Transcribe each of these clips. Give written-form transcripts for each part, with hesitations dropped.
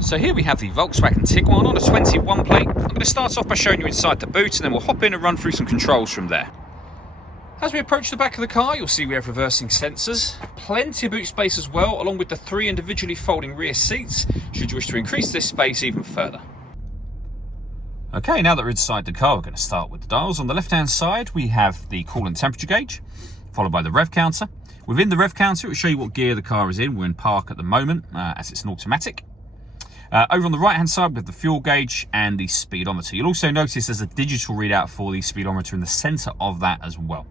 So here we have the Volkswagen Tiguan on a 21 plate. I'm going to start off by showing you inside the boot and then we'll hop in and run through some controls from there. As we approach the back of the car, you'll see we have reversing sensors, plenty of boot space as well, along with the 3 individually folding rear seats, should you wish to increase this space even further. Okay, now that we're inside the car, we're going to start with the dials. On the left-hand side, we have the coolant temperature gauge, followed by the rev counter. Within the rev counter, it will show you what gear the car is in. We're in park at the moment, as it's an automatic. Over on the right-hand side, we have the fuel gauge and the speedometer. You'll also notice there's a digital readout for the speedometer in the center of that as well.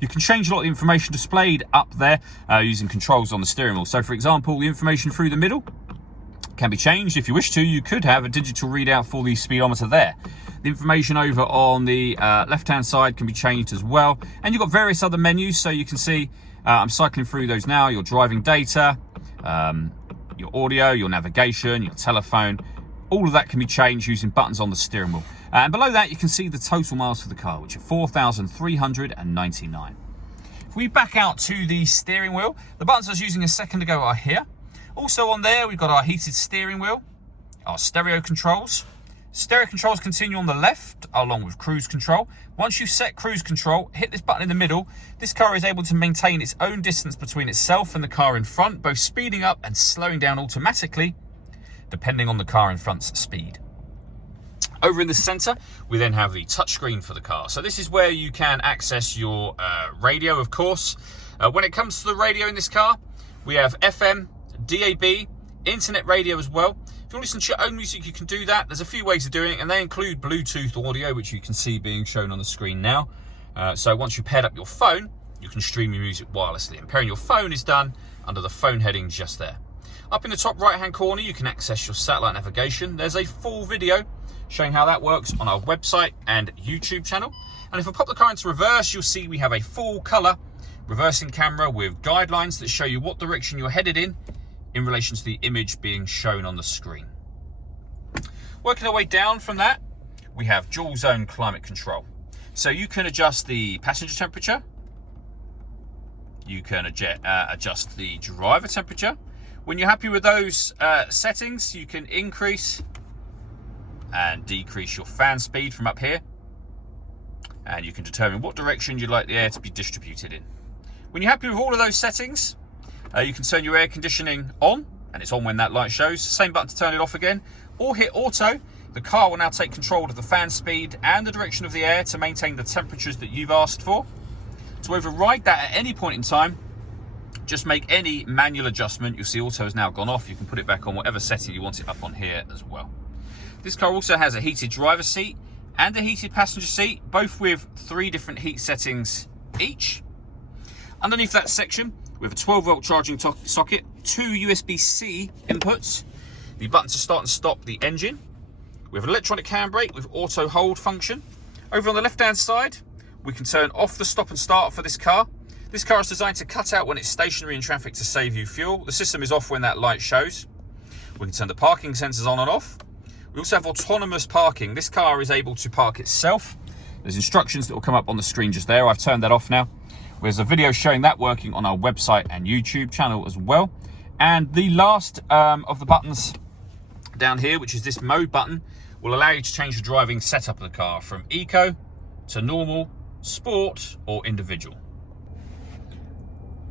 You can change a lot of the information displayed up there using controls on the steering wheel. So, for example, the information through the middle can be changed. If you wish to, you could have a digital readout for the speedometer there. The information over on the left-hand side can be changed as well. And you've got various other menus, so you can see I'm cycling through those now. Your driving data, your audio, your navigation, your telephone, all of that can be changed using buttons on the steering wheel. And below that, you can see the total miles for the car, which are 4,399. If we back out to the steering wheel, the buttons I was using a second ago are here. Also on there, we've got our heated steering wheel, our stereo controls. Stereo controls continue on the left, along with cruise control. Once you've set cruise control, hit this button in the middle. This car is able to maintain its own distance between itself and the car in front, both speeding up and slowing down automatically, depending on the car in front's speed. Over in the center, we then have the touchscreen for the car. So this is where you can access your radio, of course. When it comes to the radio in this car, we have FM, DAB, internet radio as well. If you want to listen to your own music, you can do that. There's a few ways of doing it, and they include Bluetooth audio, which you can see being shown on the screen now. So once you've paired up your phone, you can stream your music wirelessly. And pairing your phone is done under the phone heading just there. Up in the top right-hand corner, you can access your satellite navigation. There's a full video showing how that works on our website and YouTube channel. And if I pop the car into reverse, you'll see we have a full color reversing camera with guidelines that show you what direction you're headed in relation to the image being shown on the screen. Working our way down from that, we have dual zone climate control. So you can adjust the passenger temperature, you can adjust the driver temperature. When you're happy with those settings, you can increase and decrease your fan speed from up here, and you can determine what direction you'd like the air to be distributed in. When you're happy with all of those settings, you can turn your air conditioning on, and it's on when that light shows. Same button to turn it off again, or hit auto. The car will now take control of the fan speed and the direction of the air to maintain the temperatures that you've asked for. To override that at any point in time, just make any manual adjustment. You'll see auto has now gone off. You can put it back on whatever setting you want it up on here as well. This car also has a heated driver's seat and a heated passenger seat, both with 3 different heat settings each. Underneath that section, we have a 12-volt charging socket, 2 USB-C inputs, the button to start and stop the engine. We have an electronic handbrake with auto hold function. Over on the left-hand side, we can turn off the stop and start for this car. This car is designed to cut out when it's stationary in traffic to save you fuel. The system is off when that light shows. We can turn the parking sensors on and off. We also have autonomous parking. This car is able to park itself. There's instructions that will come up on the screen just there. I've turned that off now. There's a video showing that working on our website and YouTube channel as well. And the last of the buttons down here, which is this mode button, will allow you to change the driving setup of the car from eco to normal, sport, or individual.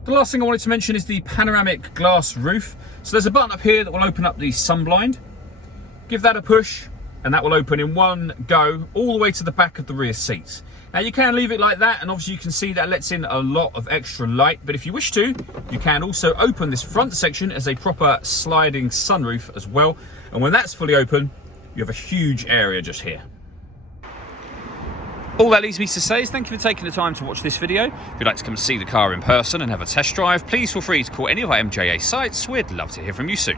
The last thing I wanted to mention is the panoramic glass roof. So there's a button up here that will open up the sun blind. Give that a push, and that will open in one go all the way to the back of the rear seats. Now you can leave it like that, and obviously you can see that lets in a lot of extra light, but if you wish to, you can also open this front section as a proper sliding sunroof as well. And when that's fully open, you have a huge area just here. All that leaves me to say is thank you for taking the time to watch this video. If you'd like to come and see the car in person and have a test drive, please feel free to call any of our MJA sites. We'd love to hear from you soon.